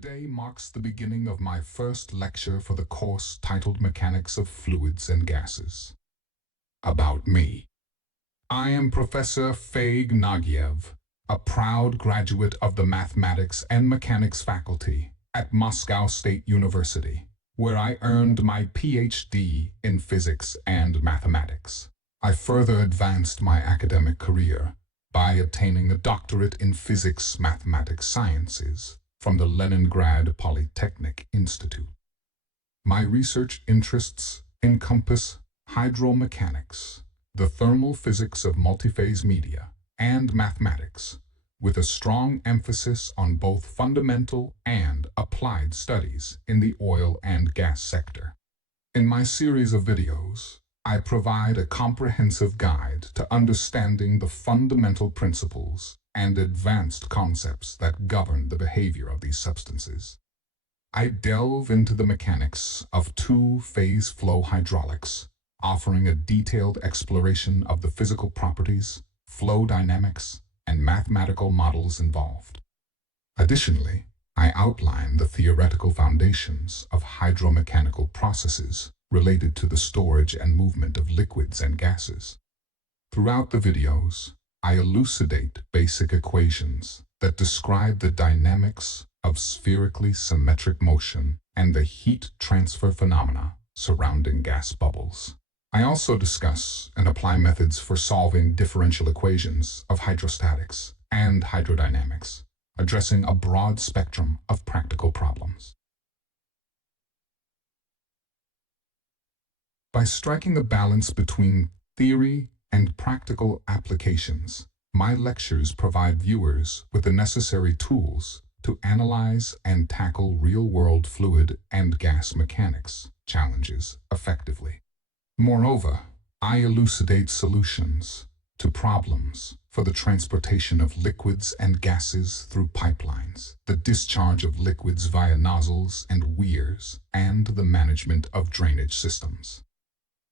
Today marks the beginning of my first lecture for the course titled Mechanics of Fluids and Gases. About me. I am Professor Feig Nagiev, a proud graduate of the Mathematics and Mechanics faculty at Moscow State University, where I earned my PhD in physics and mathematics. I further advanced my academic career by obtaining a doctorate in physics-mathematics sciences from the Leningrad Polytechnic Institute. My research interests encompass hydromechanics, the thermal physics of multiphase media, and mathematics, with a strong emphasis on both fundamental and applied studies in the oil and gas sector. In my series of videos, I provide a comprehensive guide to understanding the fundamental principles and advanced concepts that govern the behavior of these substances. I delve into the mechanics of two-phase flow hydraulics, offering a detailed exploration of the physical properties, flow dynamics, and mathematical models involved. Additionally, I outline the theoretical foundations of hydromechanical processes related to the storage and movement of liquids and gases. Throughout the videos, I elucidate basic equations that describe the dynamics of spherically symmetric motion and the heat transfer phenomena surrounding gas bubbles. I also discuss and apply methods for solving differential equations of hydrostatics and hydrodynamics, addressing a broad spectrum of practical problems. By striking a balance between theory and practical applications, my lectures provide viewers with the necessary tools to analyze and tackle real-world fluid and gas mechanics challenges effectively. Moreover, I elucidate solutions to problems for the transportation of liquids and gases through pipelines, the discharge of liquids via nozzles and weirs, and the management of drainage systems.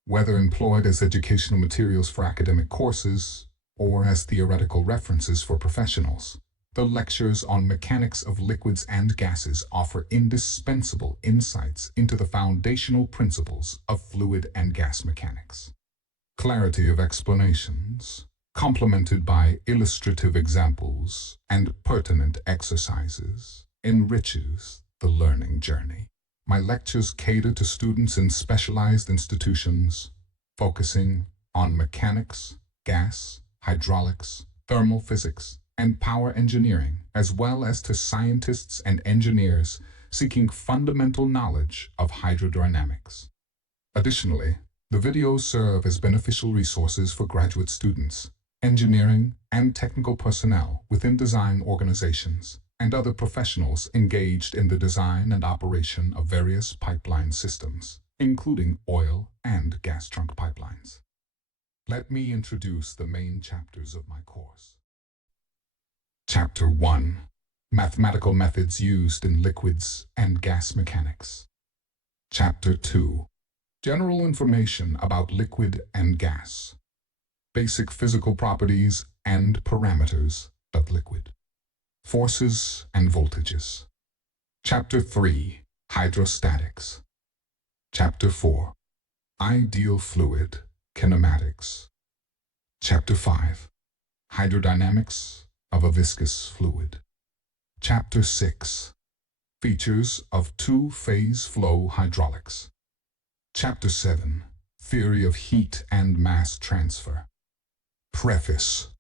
Whether employed as educational materials for academic courses or as theoretical references for professionals, the lectures on mechanics of liquids and gases offer indispensable insights into the foundational principles of fluid and gas mechanics. Clarity of explanations, complemented by illustrative examples and pertinent exercises, enriches the learning journey. My lectures cater to students in specialized institutions, focusing on mechanics, gas, hydraulics, thermal physics, and power engineering, as well as to scientists and engineers seeking fundamental knowledge of hydrodynamics. Additionally, the videos serve as beneficial resources for graduate students, engineering, and technical personnel within design organizations, and other professionals engaged in the design and operation of various pipeline systems, including oil and gas trunk pipelines. Let me introduce the main chapters of my course. Chapter 1. Mathematical Methods Used in Liquids and Gas Mechanics. Chapter 2. General Information about Liquid and Gas. Basic Physical Properties and Parameters of Liquid. Forces and voltages. Chapter 3. Hydrostatics. Chapter 4. Ideal fluid, kinematics. Chapter 5. Hydrodynamics of a viscous fluid. Chapter 6. Features of two-phase flow hydraulics. Chapter 7. Theory of heat and mass transfer. Preface.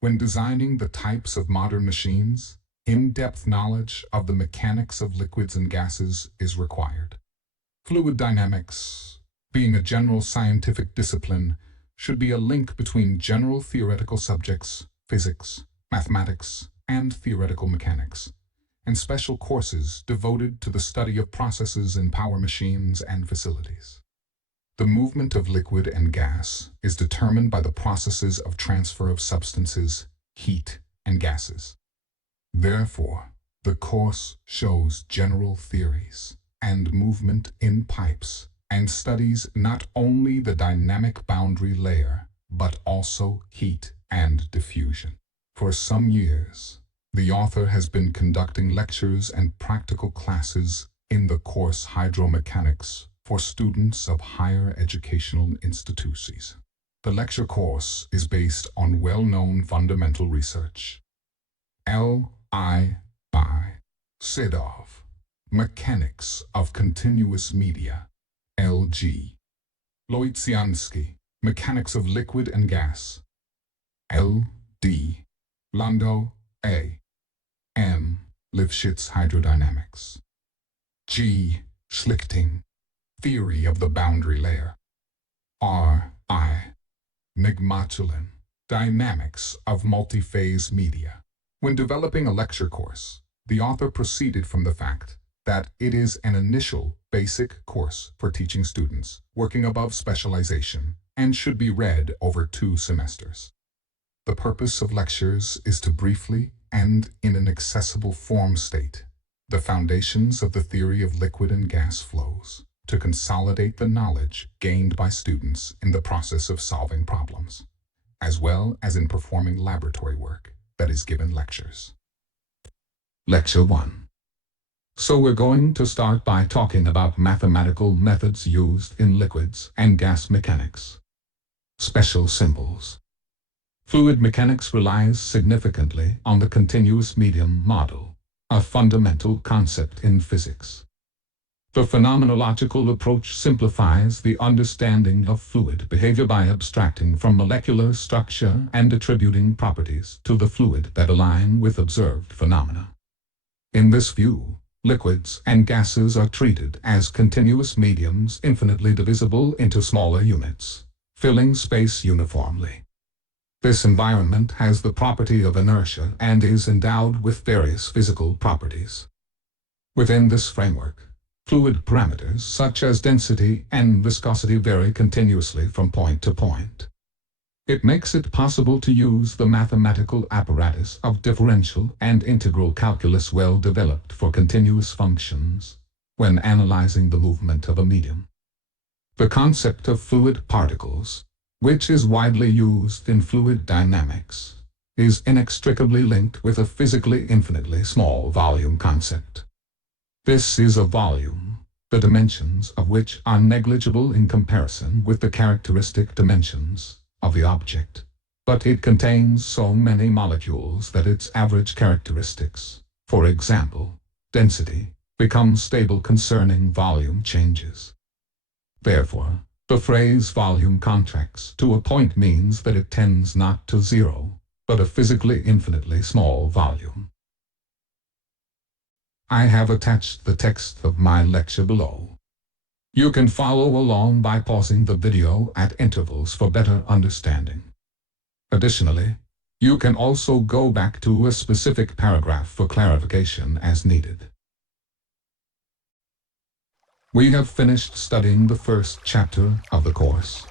When designing the types of modern machines, in-depth knowledge of the mechanics of liquids and gases is required. Fluid dynamics, being a general scientific discipline, should be a link between general theoretical subjects, physics, mathematics, and theoretical mechanics, and special courses devoted to the study of processes in power machines and facilities. The movement of liquid and gas is determined by the processes of transfer of substances, heat, and gases. Therefore, the course shows general theories and movement in pipes and studies not only the dynamic boundary layer, but also heat and diffusion. For some years, The author has been conducting lectures and practical classes in the course Hydromechanics for students of higher educational institutions. The lecture course is based on well-known fundamental research. L.I. by Sedov, Mechanics of Continuous Media. L.G. Loitsiansky, Mechanics of Liquid and Gas. L.D. Landau, A. M. Lifshitz Hydrodynamics. G. Schlichting, Theory of the Boundary Layer. R.I. Nigmatulin, Dynamics of Multiphase Media. When developing a lecture course, the author proceeded from the fact that it is an initial, basic course for teaching students working above specialization and should be read over 2 semesters. The purpose of lectures is to briefly and in an accessible form state the foundations of the theory of liquid and gas flows, to consolidate the knowledge gained by students in the process of solving problems, as well as in performing laboratory work that is given lectures. Lecture 1. So we're going to start by talking about mathematical methods used in liquids and gas mechanics. Special symbols. Fluid mechanics relies significantly on the continuous medium model, a fundamental concept in physics. The phenomenological approach simplifies the understanding of fluid behavior by abstracting from molecular structure and attributing properties to the fluid that align with observed phenomena. In this view, liquids and gases are treated as continuous mediums infinitely divisible into smaller units, filling space uniformly. This environment has the property of inertia and is endowed with various physical properties. Within this framework, fluid parameters such as density and viscosity vary continuously from point to point. It makes it possible to use the mathematical apparatus of differential and integral calculus well developed for continuous functions when analyzing the movement of a medium. The concept of fluid particles, which is widely used in fluid dynamics, is inextricably linked with a physically infinitely small volume concept. This is a volume, the dimensions of which are negligible in comparison with the characteristic dimensions of the object, but it contains so many molecules that its average characteristics, for example, density, become stable concerning volume changes. Therefore, the phrase volume contracts to a point means that it tends not to zero, but a physically infinitely small volume. I have attached the text of my lecture below. You can follow along by pausing the video at intervals for better understanding. Additionally, you can also go back to a specific paragraph for clarification as needed. We have finished studying the first chapter of the course.